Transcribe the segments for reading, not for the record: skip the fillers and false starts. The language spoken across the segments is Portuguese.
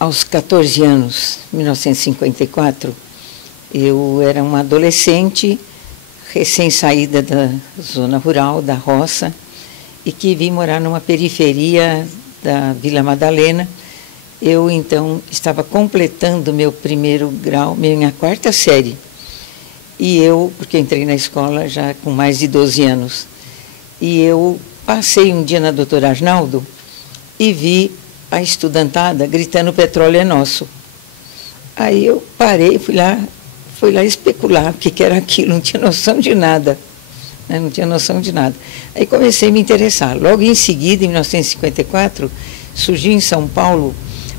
Aos 14 anos, 1954, eu era uma adolescente, recém-saída da zona rural, da roça, e que vim morar numa periferia da Vila Madalena. Eu, então, estava completando meu primeiro grau, minha quarta série. E eu, porque entrei na escola já com mais de 12 anos, e eu passei um dia na doutora Arnaldo e vi a estudantada gritando: "O petróleo é nosso". Aí eu parei, fui lá especular o que era aquilo, não tinha noção de nada. Não tinha noção de nada. Aí comecei a me interessar. Logo em seguida, em 1954, surgiu em São Paulo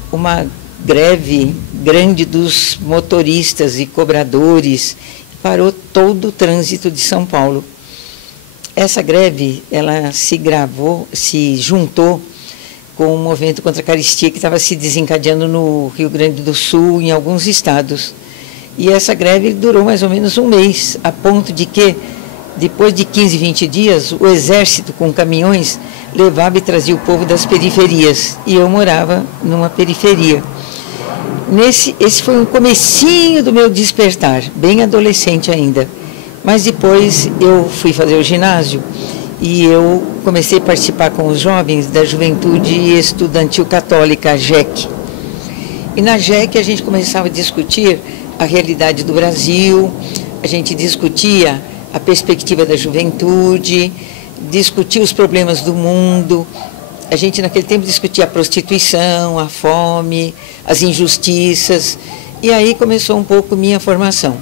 uma greve grande dos motoristas e cobradores, parou todo o trânsito de São Paulo. Essa greve, ela se juntou com o movimento contra a carestia que estava se desencadeando no Rio Grande do Sul, em alguns estados. E essa greve durou mais ou menos um mês, a ponto de que, depois de 15, 20 dias, o exército com caminhões levava e trazia o povo das periferias. E eu morava numa periferia. Esse foi um comecinho do meu despertar, bem adolescente ainda. Mas depois eu fui fazer o ginásio e eu comecei a participar com os jovens da Juventude Estudantil Católica, a JEC. E na JEC a gente começava a discutir a realidade do Brasil, a gente discutia a perspectiva da juventude, discutia os problemas do mundo. A gente naquele tempo discutia a prostituição, a fome, as injustiças. E aí começou um pouco minha formação.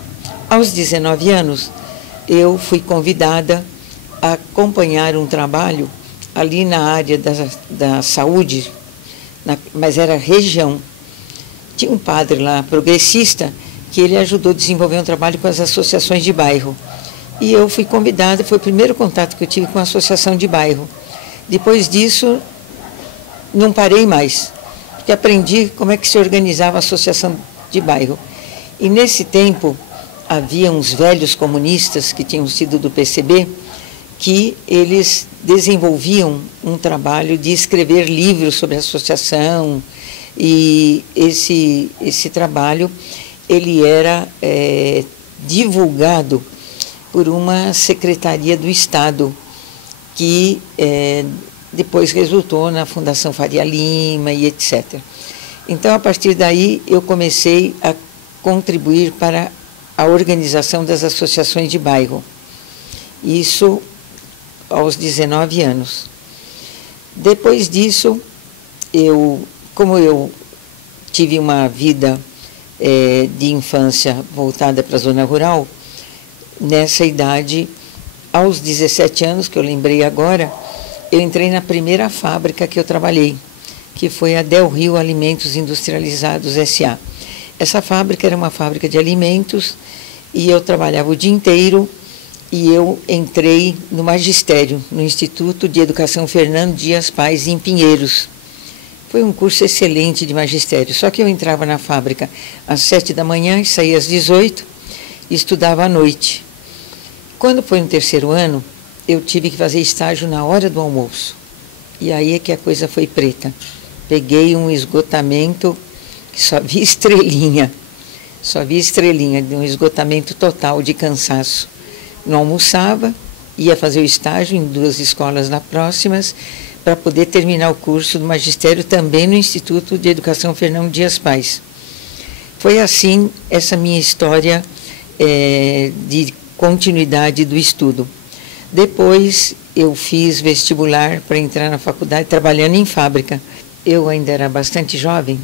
Aos 19 anos, eu fui convidada a acompanhar um trabalho ali na área da saúde, mas era região. Tinha um padre lá, progressista, que ele ajudou a desenvolver um trabalho com as associações de bairro. E eu fui convidada, foi o primeiro contato que eu tive com a associação de bairro. Depois disso, não parei mais, porque aprendi como é que se organizava a associação de bairro. E nesse tempo, havia uns velhos comunistas que tinham sido do PCB, que eles desenvolviam um trabalho de escrever livros sobre a associação, e esse trabalho ele era divulgado por uma secretaria do Estado, que depois resultou na Fundação Faria Lima e etc. Então, a partir daí, eu comecei a contribuir para a organização das associações de bairro. Isso aos 19 anos. Depois disso, como eu tive uma vida de infância voltada para a zona rural, nessa idade, aos 17 anos, que eu lembrei agora, eu entrei na primeira fábrica que eu trabalhei, que foi a Del Rio Alimentos Industrializados S.A. Essa fábrica era uma fábrica de alimentos e eu trabalhava o dia inteiro e eu entrei no magistério, no Instituto de Educação Fernando Dias Pais, em Pinheiros. Foi um curso excelente de magistério, só que eu entrava na fábrica às 7 da manhã e saía às 18 e estudava à noite. Quando foi no terceiro ano, eu tive que fazer estágio na hora do almoço. E aí é que a coisa foi preta. Peguei um esgotamento que só via estrelinha, de um esgotamento total de cansaço. Não almoçava, ia fazer o estágio em 2 escolas lá próximas, para poder terminar o curso do magistério também no Instituto de Educação Fernando Dias Pais. Foi assim essa minha história de continuidade do estudo. Depois eu fiz vestibular para entrar na faculdade trabalhando em fábrica. Eu ainda era bastante jovem,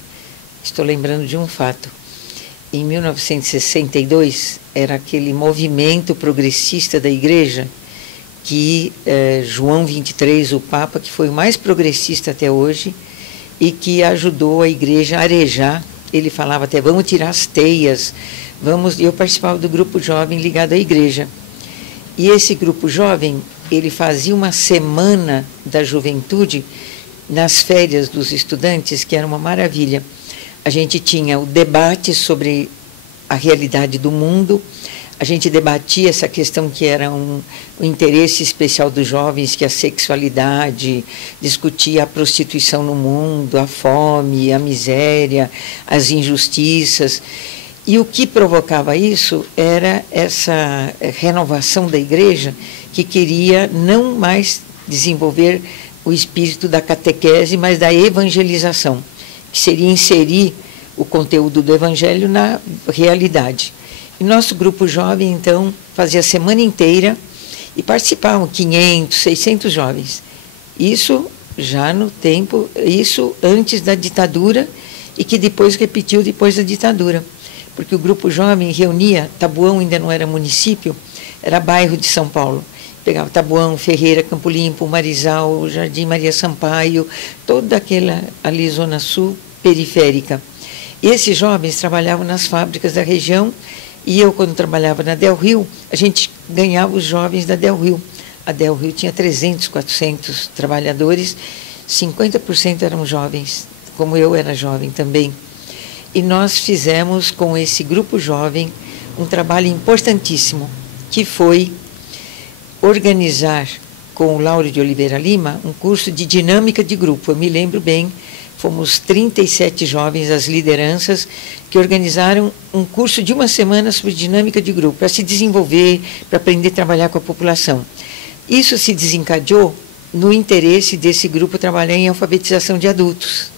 estou lembrando de um fato. Em 1962, era aquele movimento progressista da igreja que João XXIII, o Papa, que foi o mais progressista até hoje e que ajudou a igreja a arejar. Ele falava até: vamos tirar as teias, eu participava do grupo jovem ligado à igreja. E esse grupo jovem, ele fazia uma semana da juventude nas férias dos estudantes, que era uma maravilha. A gente tinha o debate sobre a realidade do mundo, A gente debatia essa questão que era um interesse especial dos jovens, que a sexualidade, discutia a prostituição no mundo, a fome, a miséria, as injustiças. E o que provocava isso era essa renovação da igreja, que queria não mais desenvolver o espírito da catequese, mas da evangelização, que seria inserir o conteúdo do evangelho na realidade. E nosso grupo jovem, então, fazia a semana inteira e participavam 500, 600 jovens. Isso já no tempo, isso antes da ditadura e que depois repetiu depois da ditadura. Porque o grupo jovem reunia, Taboão ainda não era município, era bairro de São Paulo. Pegava Taboão, Ferreira, Campo Limpo, Marizal, Jardim Maria Sampaio, toda aquela ali zona sul periférica. E esses jovens trabalhavam nas fábricas da região. E eu, quando trabalhava na Del Rio, a gente ganhava os jovens da Del Rio. A Del Rio tinha 300, 400 trabalhadores, 50% eram jovens, como eu era jovem também. E nós fizemos com esse grupo jovem um trabalho importantíssimo, que foi organizar com o Lauro de Oliveira Lima um curso de dinâmica de grupo. Eu me lembro bem, fomos 37 jovens, as lideranças, que organizaram um curso de uma semana sobre dinâmica de grupo, para se desenvolver, para aprender a trabalhar com a população. Isso se desencadeou no interesse desse grupo trabalhar em alfabetização de adultos.